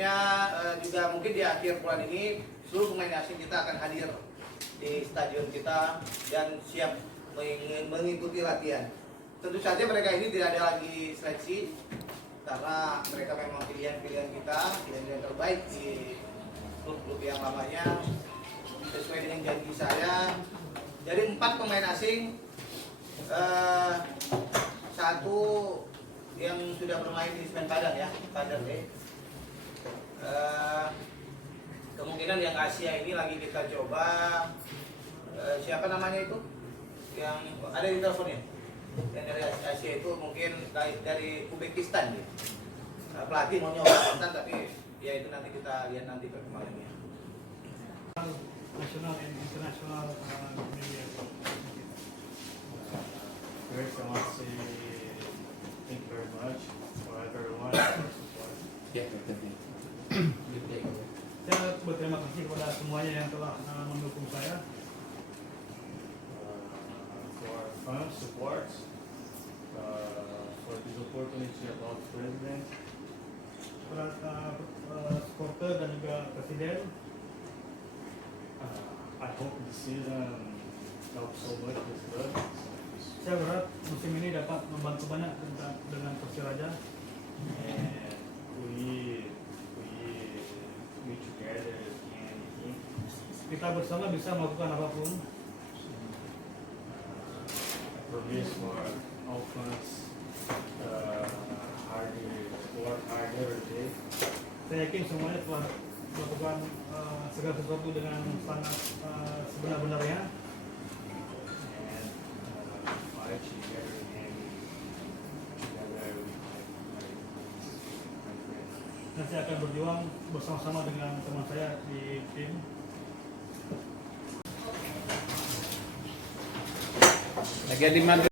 selanjutnya juga mungkin di akhir bulan ini seluruh pemain asing kita akan hadir di stadion kita dan siap mengikuti latihan. Tentu saja mereka ini tidak ada lagi seleksi karena mereka memang pilihan-pilihan kita, pilihan-pilihan terbaik di klub-klub yang lamanya sesuai dengan janji saya. Jadi 4 pemain asing, 1 yang sudah bermain di Semen Padang ya, Padang deh. Kemungkinan yang Asia ini lagi kita coba. Siapa namanya itu? Yang ada di teleponnya? Yang dari Asia itu mungkin dari Uzbekistan ya. Pelatih mau nyoba tapi ya itu nanti kita lihat nanti perkembangannya. National and international media. First, I want to say thank you very much for everyone for support. Saya berterima kasih kepada semuanya yang telah mendukung saya. For fans, support, for this opportunity about president. Kepada supporter dan juga presiden. I hope this season helps so much this club. Saya berharap musim ini dapat membantu banyak dengan Persiraja. And we together can anything. Kita bersama bisa melakukan apapun. I promise for all fans work harder every day. Saya yakin semuanya telah melakukan segala sesuatu dengan sangat sebenar-benarnya. And fight together and together with my friends. Dan saya akan berjuang bersama-sama dengan teman saya di tim. Lagi di Madrid.